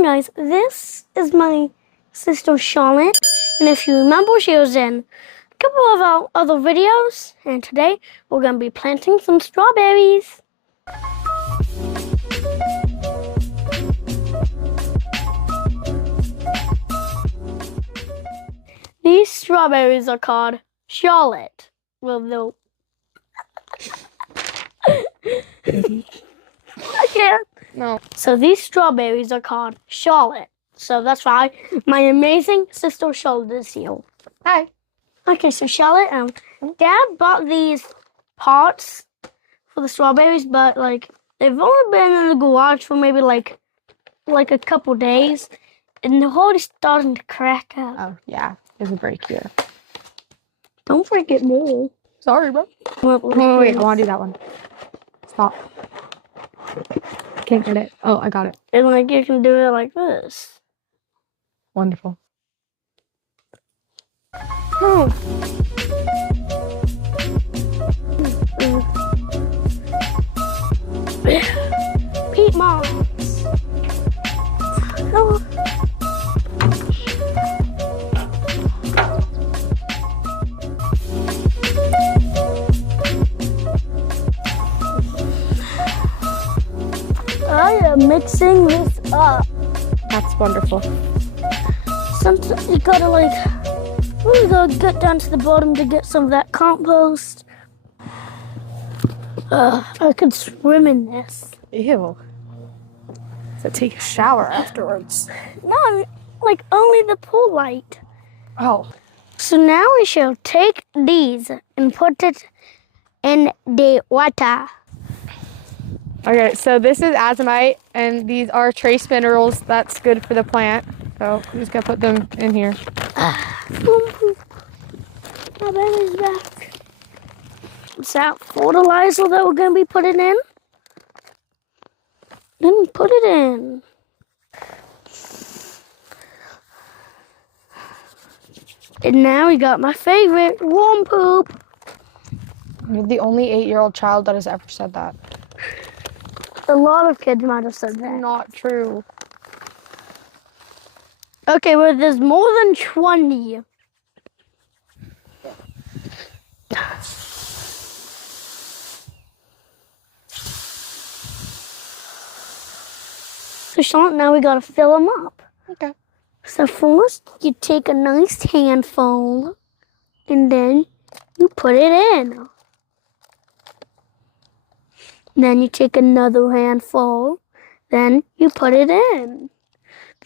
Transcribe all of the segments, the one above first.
Hi guys, this is my sister Charlotte, and if you remember, she was in a couple of our other videos, and today we're going to be planting some strawberries. These strawberries are called Charlotte. Well, no. I can't. No. So these strawberries are called Charlotte. So that's why my amazing sister Charlotte is here. Hi. Okay, so Charlotte, Dad bought these pots for the strawberries, but they've only been in the garage for maybe like a couple days, and they're already starting to crack up. Oh, yeah. There's a break here. Don't break it more. Sorry, bro. Wait, I want to do that one. Stop. Can't get it. Oh, I got it. And you can do it like this. Wonderful. Oh. Pete Moss. Oh. I am mixing this up. That's wonderful. Sometimes you gotta really gotta get down to the bottom to get some of that compost. I could swim in this. Ew. So take a shower afterwards. No, only the pool light. Oh. So now we shall take these and put it in the water. Okay, so this is azomite, and these are trace minerals. That's good for the plant. So we just gotta put them in here. My baby's back. Is that fertilizer that we're gonna be putting in? Then put it in. And now we got my favorite, worm poop. You're the only 8-year-old child that has ever said that. A lot of kids might have said that. Not true. Okay, well, there's more than 20. So, Sean, now we gotta fill them up. Okay. So first, you take a nice handful, and then you put it in. Then you take another handful, then you put it in.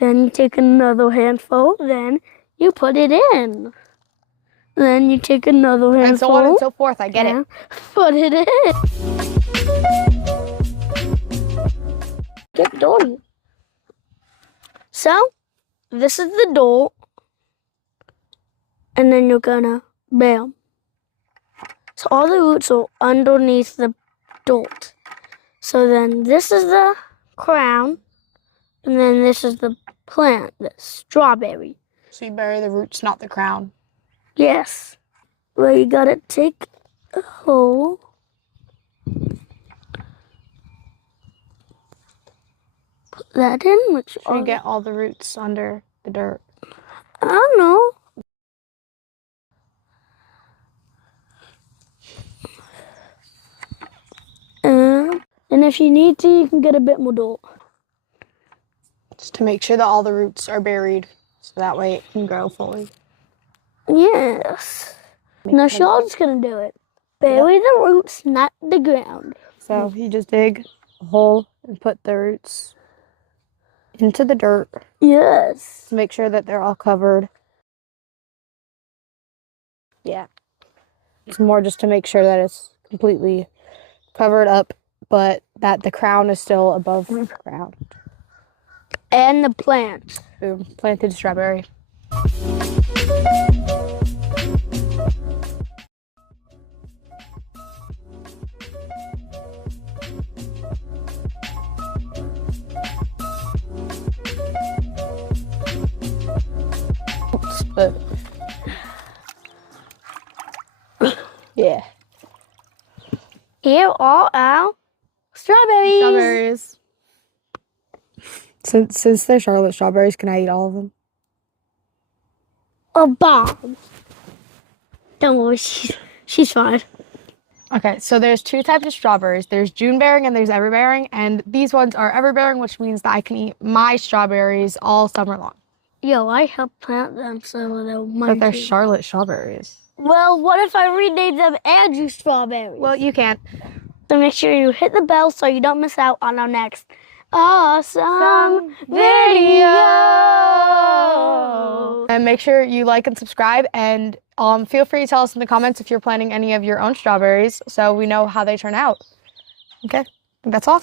Then you take another handful, then you put it in. Then you take another handful. And so on and so forth, I get it. Put it in. Get dirty. So, this is the dirt. And then you're gonna, bam. So all the roots are underneath the dirt. So then this is the crown, and then this is the plant, the strawberry. So you bury the roots, not the crown. Yes. Well, you gotta take a hole. Put that in, which So you get all the roots under the dirt. I don't know. And if you need to, you can get a bit more dirt. Just to make sure that all the roots are buried, so that way it can grow fully. Yes. Now Charlotte's gonna do it. Bury the roots, not the ground. So you just dig a hole and put the roots into the dirt. Yes. To make sure that they're all covered. Yeah. It's more just to make sure that it's completely covered up, but that the crown is still above the ground. And the plant. Boom. Planted strawberry. But yeah. Here are our strawberries. Strawberries. Since they're Charlotte strawberries, can I eat all of them? A bomb. Don't worry, she's fine. Okay, so there's two types of strawberries. There's June bearing and there's everbearing, and these ones are everbearing, which means that I can eat my strawberries all summer long. Yo, I helped plant them, so they'll But they're Charlotte strawberries. Well, what if I rename them Andrew Strawberries? Well, you can't. So make sure you hit the bell so you don't miss out on our next awesome video. And make sure you like and subscribe, and feel free to tell us in the comments if you're planting any of your own strawberries so we know how they turn out. Okay, I think that's all.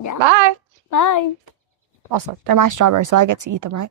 Yeah. Bye. Bye. Also, they're my strawberries, so I get to eat them, right?